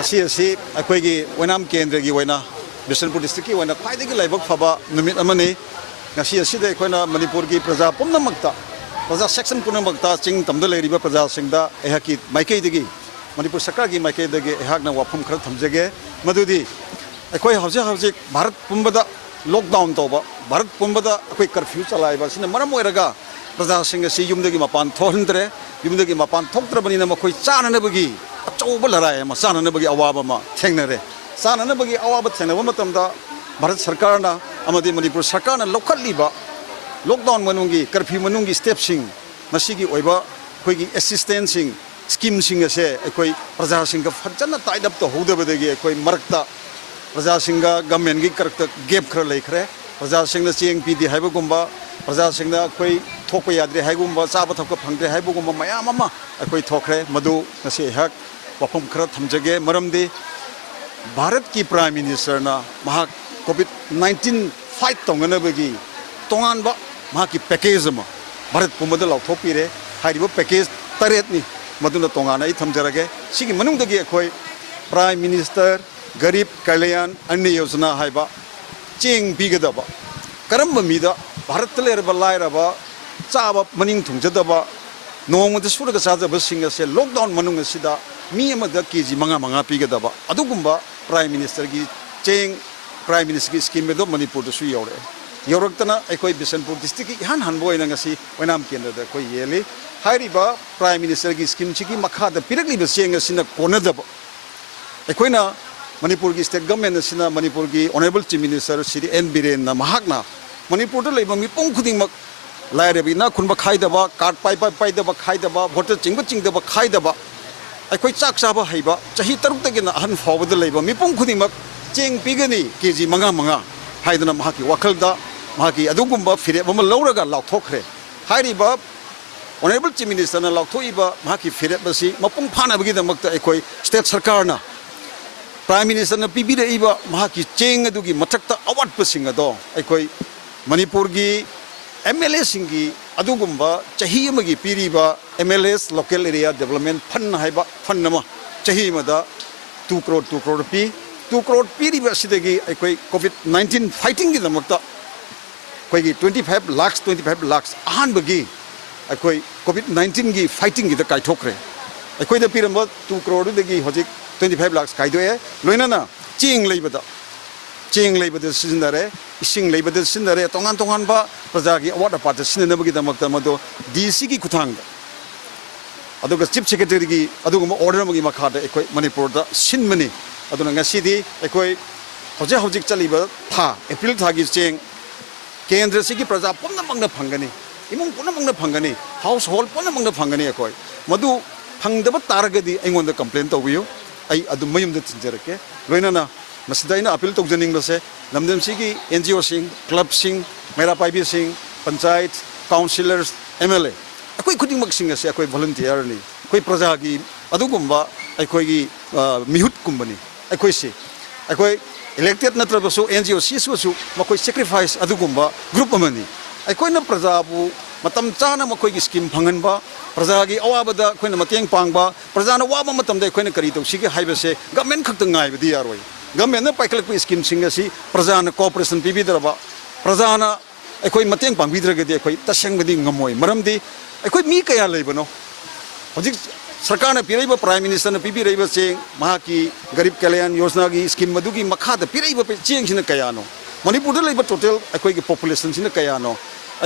Ngasi akhoi Wainam Kendra gi waina Bishanpur district ki waina khwaidagi laibak phaba numit amani ngasi asida akhoi Manipur gi praja pumnamakta praja section pumnamakta ching tamda leiriba praja singda ehaki maikei dagi Manipur sarkar gi maikei dagi ehakna wafum khara thamjage madudi akhoi hawjik Bharat pumbada lockdown toba Bharat pumbada akhoi curfew chalaiba sina maram oiraga praja singa si yumdagi mapan thorindre yumdagi mapan thoktrabanina makhoi chananabagi achouba larai ma chananabagi awaba ma thengnare chananabagi awaba thengnaba matamda Bharat sarkarna amadi Manipur sarkarna lokhalliba lockdown manungi curfew manungi stepsing masigi oiba khoi assistance sing scheme sing ase akhoi praja singa fajana taidap to hodabadagi akhoi marakta praja singa government gi karakta gap khara leikhre praja singna cheng pidi haibagumba praja singna akhoi thokpa yadre haigumba chaba thokka phangre haibagumba mayam ama akhoi thokre madu nase hak wafam khara thamjage maramdi Bharat ki Prime Minister na mahak COVID-19 fight tonganabagi tonganba mahaki package ama Bharat pumada lauthopire hairiba package taret ni maduna tongana I thamjarage sigi manungdagi akhoi Prime Minister Garib Kalyan Anna Yojana haiba cheng bigadaba karamba mida Bharat lerba lairaba chaba maning thungjadaba नोंमद सूरग चाजबसिंग से lockdown मनुंग सिदा मी अमद KG मंगा मंगा पीगदबा अदुगुम्बा prime minister की Cheng prime minister की scheme में दो मणिपुर दसु you're यौरक्तना अखोई बिशनपुर डिस्ट्रिक्ट की इहान हनबो ओइना ngasi वनाम केंद्र दा अखोई येली हाइरिबा प्राइम मिनिस्टर की स्कीम चिकी मखादा पिरकलिबा चेंग सिना कोनदब अखोइना मणिपुर की स्टेट गवर्नमेंट सिना मणिपुर की honourable chief minister Shri N Biren ना महाकना मणिपुर दा लेबा मिपुंग खुदिंगमक लाइरेबी ना खुनबा खाइदबा कार्ड पाइदबा खाइदबा वोटर चिंगदबा खाइदबा अखोई चाक चाबा हईबा चाही तरुक तगिना अहन फावद लेबा मिपुंग खुदिंगमक चेंग पिगनी केजी मंगा मंगा हाइदना महाकी वखलदा महाकी अदुगुम्बा फिरेब अमा लौरगा लाउथोखरे हाइरिबा ऑनरेबल चीफ मिनिस्टर ना लाउथोइबा महाकी फिरेब बसी मपुंग फानाबगिदमक्ता अखोई स्टेट सरकार ना प्राइम मिनिस्टर ना पिबिरेइबा महाकी चेंग अदुगी मथक्ता अवाटपसिंग अदो अखोई मणिपुर की MLA सिंगी अदुगुम्बा चाही अमगी पीरीबा MLS local area development fund हाइबा फंड नमा चाही मदा 2 करोड़ पी 2 करोड़ पीरीबा सिदगी अखोई कोविड-19 फाइटिंग की दमक्ता अखोई 25 लाख अहान बगी अखोई कोविड-19 की फाइटिंग की द काइथोखरे अखोई द पीरम 2 करोड़ दगी होजिक 25 लाख काइदोए लोइनाना चेंग लेबदा चेंग लेबदा सिजनरे इसिंग लेबदा सिजनरे तोंगान तोंगान बा प्रजा की अवार्ड पार्ट सिननबगी दमक्ता मदो DC की खुथांग अदुगा चीफ सेक्रेटरी की अदुगुम ऑर्डर मगी मखादा अखोई मणिपुर दा सिनमनी अदुना ngasiदी अखोई होजे होजिक चलीबा था अप्रैल था की चेंग केंद्र से की प्रजा पुनमंगना फंगनी इमुंग पुनमंगना फंगनी हाउस होल्ड पुनमंगना फंगनी अखोई मदु फंगदब तारगदी अइंगोंदा कंप्लेन तौबियो आई अदु मयुमदा थिंजरके लोइनाना मसिदाइना अपील तौजनिंग बसे लमदमसी की NGO सिंग क्लब सिंग मेरा पाइबी सिंग पंचायत काउंसिलर्स MLA अखोई खुदिंगमक सिंग से अखोई वॉलंटियर नि अखोई प्रजा की अदुगुम्बा अखोई की मिहुत कुंबनी अखोई से अखोई इलेक्टेड नत्रबसु NGO सिसुसु मखोई सैक्रिफाइस अदुगुम्बा ग्रुप अमनी अखोइना प्रजाबु मतम चाना मखोई की स्कीम फंगनबा प्रजा की अवाबदा अखोइना मतेंग पांगबा प्रजाना वाबा मतमदे अखोइना करी तौसिगे हाइबसे गवर्नमेंट खक्त ngaibdi yaroi गवर्नमेंट ने पाइकलक स्कीम सिंग असि प्रजाना कोऑपरेशन पिबिदरबा प्रजाना अखोई मतेंग पांगबिद्रगदि अखोई तसेंगदि ngमोय मरमदि अखोई मी कया लेबनो होजिक सरकार ने पिरैबा प्राइम मिनिस्टर ने पिबिरैबा चेंग महाकी गरीब कल्याण योजना की स्कीम मदुगी मखादा पिरैबा चेंग सिना कयानो मणिपुर दा लेबा टोटल अखोई की पॉपुलेशन सिना कयानो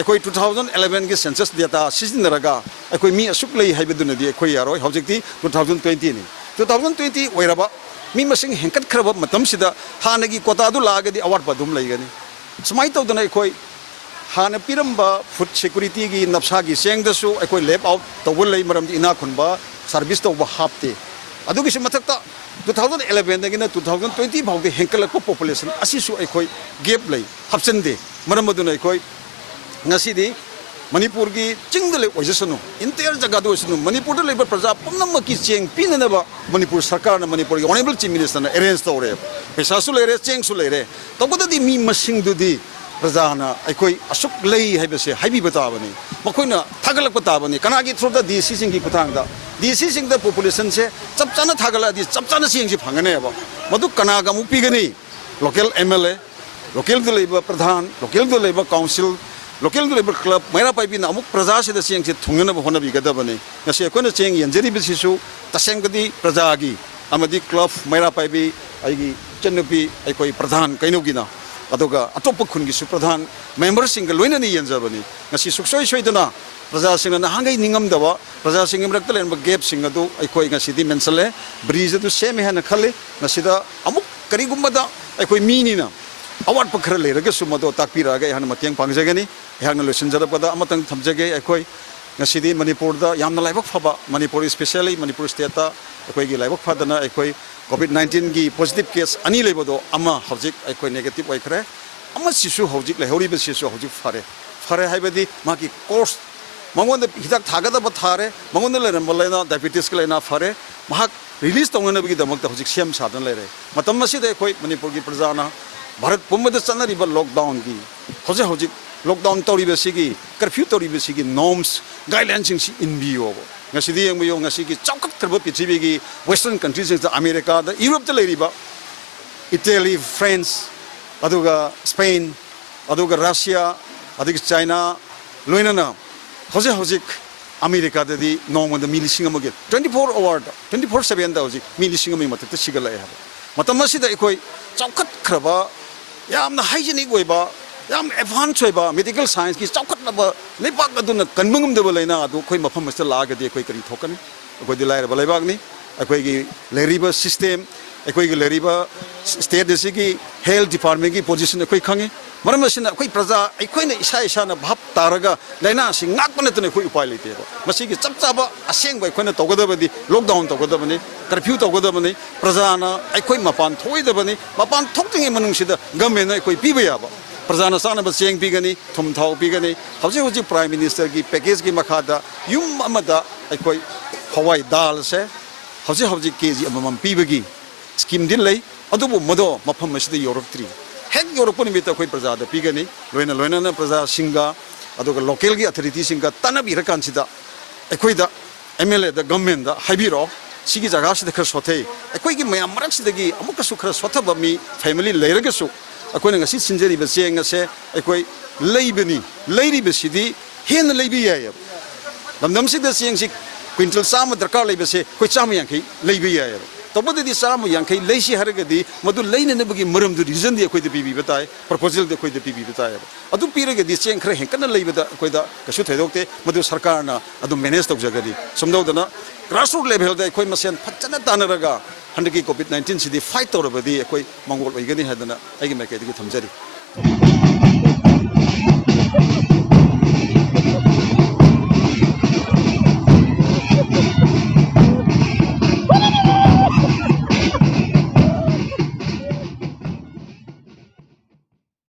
अखोई 2011 की सेंसस डेटा सिजनरगा अखोई मी असुक लई हाइबदुनदि अखोई यारोय होजिकति 2020 नि 2020 ओइरबा मी मसिंग हेंकट खरबा मतम सिदा हानगी कोतादु लागदि अवार्ड पदुम लैगनि समाई तौदना अखोई हाना पिरंबा फूड सिक्योरिटी की नफसा की चेंगदसु अखोई लेप आउट तौबल लई मरमदि इना खुनबा सर्विस तौबा हापते अदुगी से मथक्ता 2011 दगिना 2020 फाउदे हेंकलक पॉपुलेशन असिसु अखोई गैप लई हपचनदे मरम मदुना अखोई ngasiदी मणिपुर की चिंगदले ओजसनु इंटेयर जगह ओजसनु मणिपुर दले प्रजा पुनम की चेंग पिननबा मणिपुर सरकार ने मणिपुर की ऑनरेबल चीफ मिनिस्टर ने अरेंज तौरे पैसासु लेरे चेंगसु लेरे तबददी मी मसिंगदुदी प्रजाना अखोई असुक लई हाइबसे हाइबी बताबनी मखोइना थागलक बताबनी कनागी थ्रू द DC सिंग की कुथांगदा DC सिंग द पॉपुलेशन से चपचाना थागलादि चपचाना सिंग से फंगनेबा मदु कनागा मुपिगनी लोकल MLA लोकल द लेबा प्रधान लोकल द लेबा काउंसिल लोकल द लेबा क्लब मेरा पाइबी ना अमुक प्रजा से द सिंग से थुंगनब होनबिगदबनी ngasi अखोना चेंग यंजरिबिसिसु तसेंगदी प्रजागी अमदी क्लब मेरा पाइबी आइगी चन्नुपी अखोई प्रधान कैनुगिना अदुगा अतोप खुन की प्रधान मेंबर सिंग लोइननी यंजबनी ngasi सुक्सोय सोइदना प्रजा सिंग नहांगै निंगमदबा प्रजा सिंग मरक्ता लेनबा गैप सिंग अदु अखोई ngasi दि मेंसले ब्रिज अदु सेमे हन खले ngasi दा अमुक करिगुम्बदा अखोई मीनिना अवार्ड पखर लेरगे सुमदो ताकपिरागे हन मतेंग पांगजगनी यहांग लोसिनजरपदा अमतंग थमजगे अखोई ngasi दि मणिपुर दा यामना लाइबक फबा मणिपुर स्पेशली मणिपुर स्टेट ता अखोई की लाइबक फदना अखोई कोविड-19 की पॉजिटिव केस अनि लेबदो अमा हौजिक अखोई नेगेटिव ओइखरे अमा सिसु हौजिक लेहौरिबे सिसु हौजिक फारे हाइबदि माकी कोर्स मंगोंद हिदाक थागदब थारे मंगोंद लेरम बलेना डायबिटीज के लेना फारे महाक रिलीज तौननबगी दमकता हौजिक सेम सादन लेरे मतम मसिदे अखोई मणिपुर की प्रजाना भारत पुमद चनरिबा लॉकडाउन की हौजिक lockdown तौरिबसिगी curfew तौरिबसिगी norms guidelines Singh इनबियो ngasi yengbiyo ngasi ki chawkattraba pithibhi gi western countries in America da Europe ta leiriba Italy France aduga Spain aduga Russia aduga China loinana hojik America नौमद मी लिंग 24 our 24/7 हजी मी लिंग मत सिगल अखोई चौखब याम hygienic याम advance medical science की चौखब लेबाक कनबंगमदब लेना अखोई मफम लागे अखोई करी थोकनी अखोई लाइरब लेबाकनी अखोई लेरिबा सिस्टम अखोई लेरिबा स्टेट की हेल्थ डिपार्टमेंट की पोजीशन अखोई खंगे मरम असिना अखोई प्रजा अखोइना इसा इसाना भाव तारगा लाइना सि ngakpa natna अखोई उपाय लेते मसी की चप चाबा असेंग अखोइना तौगदबदी लॉकडाउन तौगदबनी कर्फ्यू तौगदबनी प्रजाना अखोई मपान थोइदबनी मपान थोक्तिंगे मनुंगसिदा गवर्नमेंट अखोई पीबा याबा प्रजाना सानब चेंग पीगनी थुम थाव पीगनी हौजे हौजे प्राइम मिनिस्टर की पैकेज की मखादा युम अमदा अखोई हवाई दाल से हौजे हौजे केजी अमम पीबगी स्कीम दिन लई अदुबु मदो मफम मसिदा योरक्ट्री हेक योरप निमित्त अखोई प्रजाद पीगनी लोइना लोइना प्रजा सिंगा अदुगा लोकल की अथॉरिटी सिंगा तनबीर कांसिदा अखोइदा एमएलए द गवर्नमेंट दा हाइबिरो सिगी जगह से खर सोथे अखोई की मयाम मरक सिदगी अमुकसु खर सोथब मी फैमिली लेरगसु अखोइना ngasi सिंजरीब चेंग से अखोई लेइबनी लेरिबसिदी हेन लेबि याय लमदम सिदा चेंग सि क्विंटल चाम दरकार लेबसे अखोई चाम यांखै लेबि याय तबदी चाम यांखै लेसि हरगदी मदु लेननबगी मरमदु रीजन दि अखोइद पीबि बताय प्रपोजल दि अखोइद पीबि बताय अदु पीरगदी चेंग खर हेंकन लेबदा अखोइदा कसु थैदोक्ते मदु सरकारना अदु मैनेज तौजगदी समदौदना ग्रासरूट लेवल दा अखोइ मसेन फचना तानरगा हंदकी कोविड 19 सिदी फाइट तौरबदी अखोइ मंगोल ओइगनी हदना आइगे माइकेदगी थमजरी